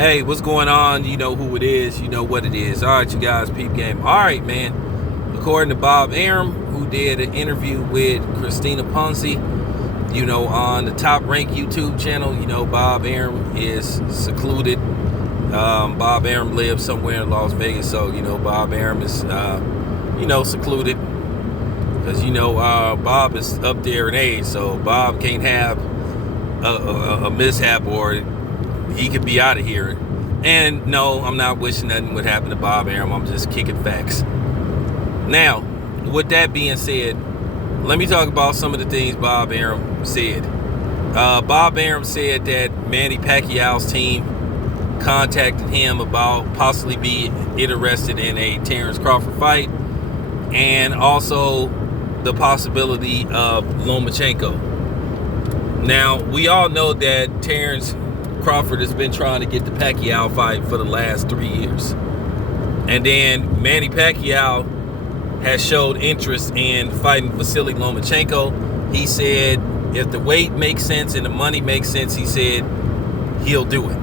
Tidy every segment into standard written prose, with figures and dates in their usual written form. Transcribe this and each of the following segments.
Hey, what's going on? You know who it is. You know what it is. All right, you guys, peep game. All right, man. According to Bob Arum, who did an interview with Christina Ponce, on the top ranked YouTube channel, Bob Arum is secluded. Bob Arum lives somewhere in Las Vegas, so, Bob Arum is, secluded. Because, Bob is up there in age, so Bob can't have a mishap or he could be out of here. And no, I'm not wishing nothing would happen to Bob Arum. I'm just kicking facts. Now, with that being said, let me talk about some of the things Bob Arum said. Bob Arum said that Manny Pacquiao's team contacted him about possibly being interested in a Terrence Crawford fight, and also the possibility of Lomachenko. Now, we all know that Terrence Crawford has been trying to get the Pacquiao fight for the last 3 years. And then Manny Pacquiao has showed interest in fighting Vasily Lomachenko. He said if the weight makes sense and the money makes sense, he said he'll do it.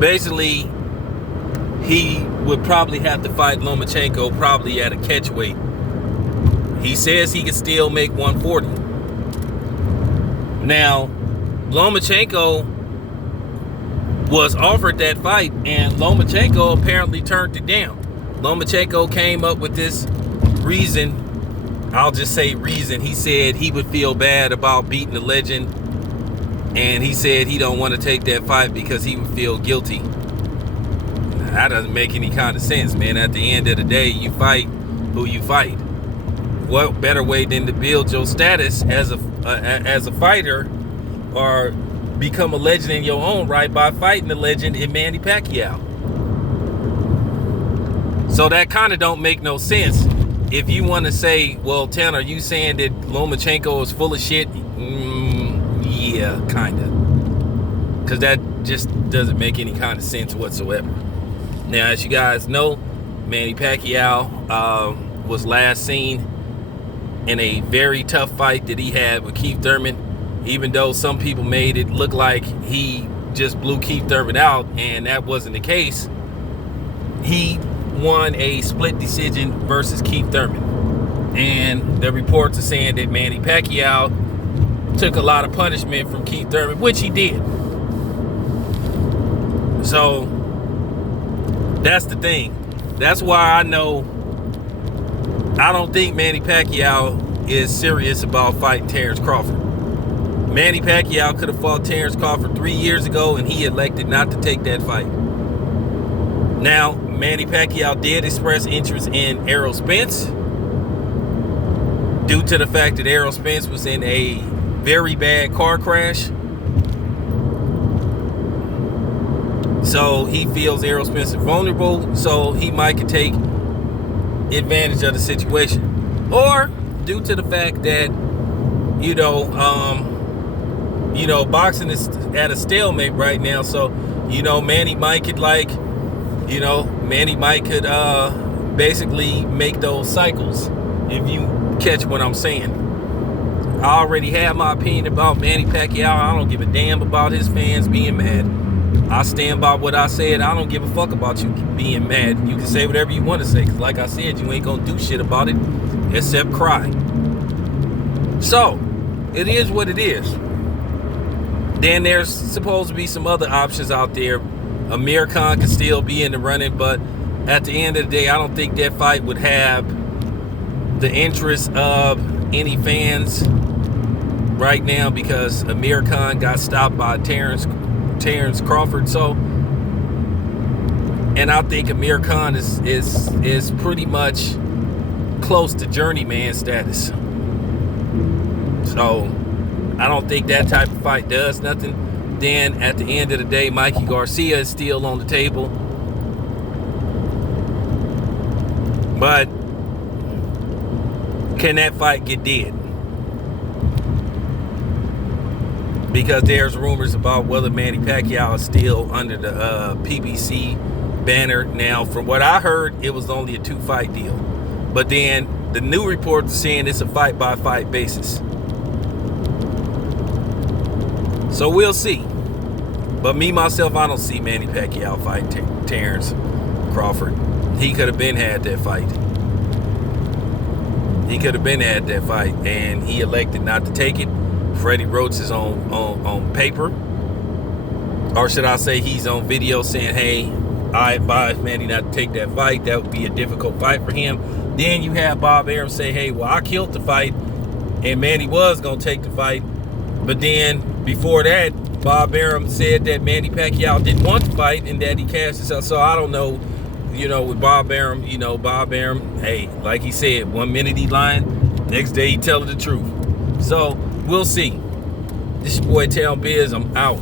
Basically, he would probably have to fight Lomachenko probably at a catch weight. He says he could still make 140. Now, Lomachenko was offered that fight, and Lomachenko apparently turned it down. Lomachenko came up with this reason, I'll just say reason. He said he would feel bad about beating the legend, and he said he don't want to take that fight because he would feel guilty. That doesn't make any kind of sense, man. At the end of the day, you fight who you fight. What better way than to build your status as a fighter or become a legend in your own right by fighting the legend in Manny Pacquiao? So that kind of don't make no sense. If you want to say, well, Tanner, are you saying that Lomachenko is full of shit? Yeah, kind of. Because that just doesn't make any kind of sense whatsoever. Now, as you guys know, Manny Pacquiao was last seen in a very tough fight that he had with Keith Thurman, even though some people made it look like he just blew Keith Thurman out, and that wasn't the case. He won a split decision versus Keith Thurman. And the reports are saying that Manny Pacquiao took a lot of punishment from Keith Thurman, which he did. So, that's the thing. That's why I know I don't think Manny Pacquiao is serious about fighting Terrence Crawford. Manny Pacquiao could have fought Terrence Crawford 3 years ago, and he elected not to take that fight. Now, Manny Pacquiao did express interest in Errol Spence due to the fact that Errol Spence was in a very bad car crash. So he feels Errol Spence is vulnerable, so he might could take advantage of the situation. Or due to the fact that, boxing is at a stalemate right now, so, Manny might could basically make those cycles, if you catch what I'm saying. I already have my opinion about Manny Pacquiao. I don't give a damn about his fans being mad. I stand by what I said. I don't give a fuck about you being mad. You can say whatever you want to say, because like I said, you ain't gonna do shit about it except cry. So, it is what it is. Then there's supposed to be some other options out there. Amir Khan could still be in the running, but at the end of the day, I don't think that fight would have the interest of any fans right now, because Amir Khan got stopped by Terrence Crawford. So, and I think Amir Khan is pretty much close to journeyman status. So, I don't think that type of fight does nothing. Then at the end of the day, Mikey Garcia is still on the table. But can that fight get dead? Because there's rumors about whether Manny Pacquiao is still under the PBC banner. Now, from what I heard, it was only a 2-fight deal. But then the new reports are saying it's a fight-by-fight basis. So we'll see. But me, myself, I don't see Manny Pacquiao fighting Terrence Crawford. He could have been had that fight. He could have been had that fight, and he elected not to take it. Freddie Roach is on paper, or should I say he's on video saying, hey, I advise Manny not to take that fight. That would be a difficult fight for him. Then you have Bob Arum say, hey, well, I killed the fight, and Manny was going to take the fight. But then before that, Bob Arum said that Manny Pacquiao didn't want to fight and that he cast himself. So I don't know, with Bob Arum, hey, like he said, 1 minute he lying, next day he telling the truth. So we'll see. This your boy Town Biz. I'm out.